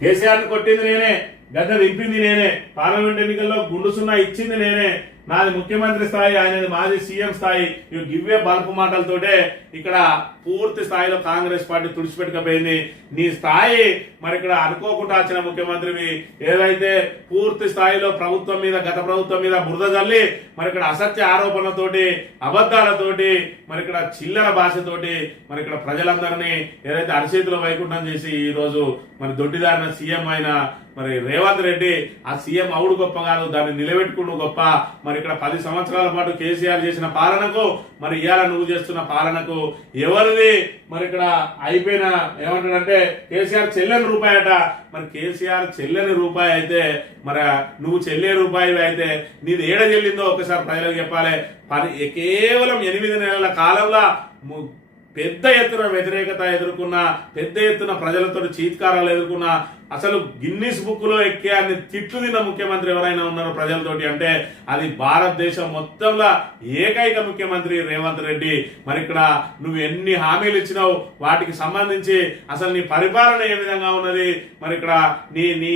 కేసీఆర్ ని కొట్టింది నేనే, గద్దె దింపింది నేనే, పార్లమెంట్ ఎన్నికల్లో గుండు సున్నా ఇచ్చింది నేనే, నాది ముఖ్యమంత్రి స్థాయి, ఆయనది మాజీ సీఎం స్థాయి. ఇవి గివ్వే బల్పు మాటలతోటే ఇక్కడ పూర్తి స్థాయిలో కాంగ్రెస్ పార్టీ తుడిచిపెట్టుకపోయింది. నీ స్థాయి మరి ఇక్కడ అనుకోకుండా వచ్చిన ముఖ్యమంత్రివి ఏదైతే పూర్తి స్థాయిలో ప్రభుత్వం మీద, గత ప్రభుత్వం మీద బురద జల్లి మరి ఇక్కడ అసత్య ఆరోపణలతోటి, అబద్ధాలతోటి, మరి ఇక్కడ చిల్లర భాషతోటి మరి ఇక్కడ ప్రజలందరినీ ఏదైతే అరిచేతిలో వైకుంఠం చేసి ఈ రోజు మరి దొడ్డిదారిన సీఎం అయిన మరి రేవంత్ రెడ్డి, ఆ సీఎం అవుడు గొప్ప కాదు, దాన్ని నిలబెట్టుకున్న గొప్ప. మరి ఇక్కడ 10 సంవత్సరాల పాటు కేసీఆర్ చేసిన పాలనకు, మరి ఇవాళ నువ్వు చేస్తున్న పాలనకు ఎవరిది మరి ఇక్కడ అయిపోయిన ఏమంటాడంటే కేసీఆర్ చెల్లని రూపాయి అట. మరి కేసీఆర్ చెల్లని రూపాయి అయితే మరి నువ్వు చెల్లే రూపాయి అయితే నీది ఏడ చెల్లిందో ఒకసారి ప్రజలకు చెప్పాలి. కేవలం 8 నెలల కాలంలో పెద్ద ఎత్తున వ్యతిరేకత ఎదుర్కొన్న, పెద్ద ఎత్తున ప్రజలతో చీత్కారాలు ఎదుర్కొన్న, అసలు గిన్నిస్ బుక్ లో ఎక్కే అన్ని తిట్లు తిన్న ముఖ్యమంత్రి ఎవరైనా ఉన్నారు ప్రజలతోటి అంటే అది భారతదేశం మొత్తంలో ఏకైక ముఖ్యమంత్రి రేవంత్ రెడ్డి. మరి ఇక్కడ నువ్వు ఎన్ని హామీలు ఇచ్చినావు, వాటికి సంబంధించి అసలు నీ పరిపాలన ఏ విధంగా ఉన్నది, మరి ఇక్కడ నీ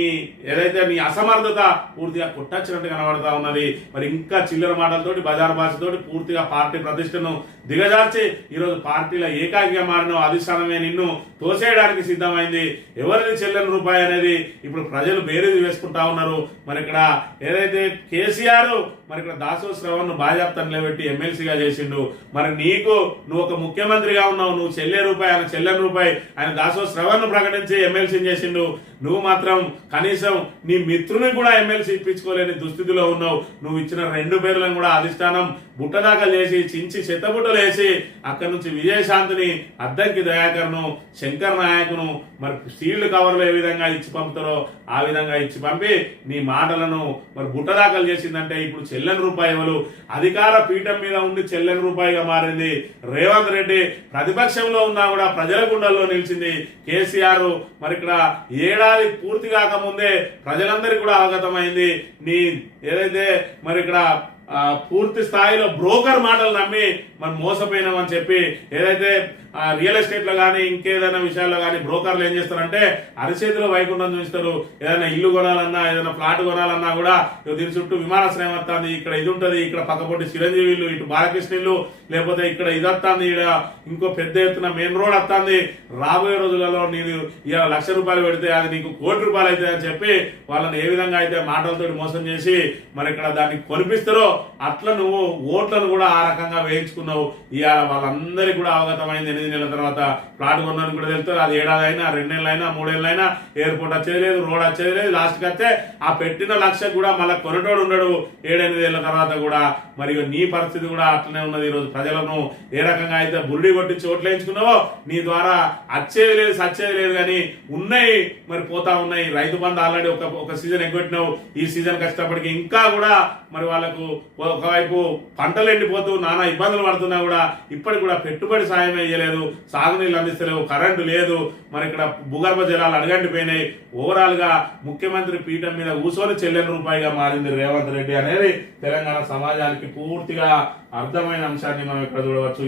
ఏదైతే నీ అసమర్థత పూర్తిగా కొట్టచ్చినట్టు కనబడతా ఉన్నది. మరి ఇంకా చిల్లర మాటలతోటి, బజార్ భాషతోటి పూర్తిగా పార్టీ ప్రతిష్టను దిగజార్చి ఈరోజు పార్టీలో ఏకాకిగా మారిన అధిష్టానమే నిన్ను తోసేయడానికి సిద్ధమైంది. ఎవరిని చెల్లని రూపాయి అనేది ఇప్పుడు ప్రజలు బేరీజు వేసుకుంటా ఉన్నారు. మరి ఇక్కడ ఏదైతే కేసీఆర్ మరి ఇక్కడ దాసో శ్రవణ్ బాజాప్తం నిలబెట్టి ఎమ్మెల్సీగా చేసిండు. మరి నువ్వు ఒక ముఖ్యమంత్రిగా ఉన్నావు, నువ్వు చెల్లే రూపాయి, ఆయన చెల్లని రూపాయి, ఆయన దాసో శ్రవణ్ ప్రకటించి ఎమ్మెల్సీ చేసిండు. నువ్వు మాత్రం కనీసం నీ మిత్రుని కూడా ఎమ్మెల్సీ ఇప్పించుకోలేని దుస్థితిలో ఉన్నావు. నువ్వు ఇచ్చిన 2 పేర్లను కూడా అధిష్టానం బుట్టదాఖలు చేసి చించి చెత్తబుట్టలు వేసి అక్కడి నుంచి విజయశాంతిని, అద్దంకి దయాకర్ను, శంకర్ నాయకును మరి సీల్డ్ కవర్లు ఏ విధంగా ఇచ్చి పంపుతారో ఆ విధంగా ఇచ్చి పంపి నీ మాటలను మరి బుట్టదాఖలు చేసిందంటే ఇప్పుడు చెల్లని రూపాయి ఎవరు? అధికార పీఠం మీద ఉండి చెల్లని రూపాయిగా మారింది రేవంత్ రెడ్డి. ప్రతిపక్షంలో ఉన్నా కూడా ప్రజల గుండెల్లో నిలిచింది కేసీఆర్. మరి ఇక్కడ ఏడాది పూర్తి కాకముందే ప్రజలందరికీ కూడా అవగతమైంది నీ ఏదైతే మరి ఇక్కడ పూర్తి స్థాయిలో బ్రోకర్ మాటలు నమ్మి మనం మోసపోయినామని చెప్పి ఏదైతే రియల్ ఎస్టేట్ లో కానీ ఇంకేదైనా విషయాల్లో కానీ బ్రోకర్లు ఏం చేస్తారంటే అరిచేతిలో వైకుంఠం చూపిస్తారు. ఏదైనా ఇల్లు కొనాలన్నా, ఏదైనా ఫ్లాట్ కొనాలన్నా కూడా దీని చుట్టూ విమానాశ్రయం వస్తుంది, ఇక్కడ ఇది ఉంటుంది, ఇక్కడ పక్కపొట్టి చిరంజీవిలు, ఇటు బాలకృష్ణులు, లేకపోతే ఇక్కడ ఇది వస్తుంది, ఇక్కడ ఇంకో పెద్ద ఎత్తున మెయిన్ రోడ్ వస్తుంది, రాబోయే రోజులలో నీకు ఇలా ₹1,00,000 పెడితే అది నీకు ₹1,00,00,000 అవుతుంది అని చెప్పి వాళ్ళని ఏ విధంగా అయితే మాటలతో మోసం చేసి మరి ఇక్కడ దాన్ని కొనిపిస్తారో అట్లా నువ్వు ఓట్లను కూడా ఆ రకంగా వేయించుకున్నావు. ఇవాళ వాళ్ళందరికీ కూడా అవగతమైంది. 8 నెలల తర్వాత ప్లాట్ కొన్నాను కూడా తెలుస్తారు. అది ఏడాది అయినా, 2 నెలలైనా, 3 నెలలైనా ఎయిర్పోర్ట్ వచ్చేది లేదు, రోడ్ వచ్చేది లేదు. లాస్ట్కి వస్తే ఆ పెట్టిన లక్ష కూడా మళ్ళీ కొనటోడు ఉండడు 7-8 ఏళ్ల తర్వాత కూడా. మరి నీ పరిస్థితి కూడా అట్లనే ఉన్నది. ఈరోజు ప్రజలను ఏ రకంగా అయితే బురుడి కొట్టించి ఓట్లు వేయించుకున్నావో నీ ద్వారా వచ్చేది లేదు, సచ్చేది లేదు. కానీ ఉన్నాయి మరి పోతా ఉన్నాయి. రైతు బంధు ఆల్రెడీ ఒక సీజన్ ఎగ్గొట్టినావు. ఈ సీజన్ కష్టపడికి ఇంకా కూడా మరి వాళ్ళకు ఒకవైపు పంటలు ఎండిపోతూ నానా ఇబ్బందులు పడుతున్నా కూడా ఇప్పటికి కూడా పెట్టుబడి సాయం వేయలేదు, సాగునీళ్ళు అందిస్తలేవు, కరెంటు లేదు. మరి ఇక్కడ భూగర్భ జలాలు అడగండిపోయినాయి. ఓవరాల్ గా ముఖ్యమంత్రి పీఠం మీద కూర్చొని చెల్లని రూపాయిగా మారింది రేవంత్ రెడ్డి అనేది తెలంగాణ సమాజానికి పూర్తిగా అర్థమైన అంశాన్ని మనం ఇక్కడ చూడవచ్చు.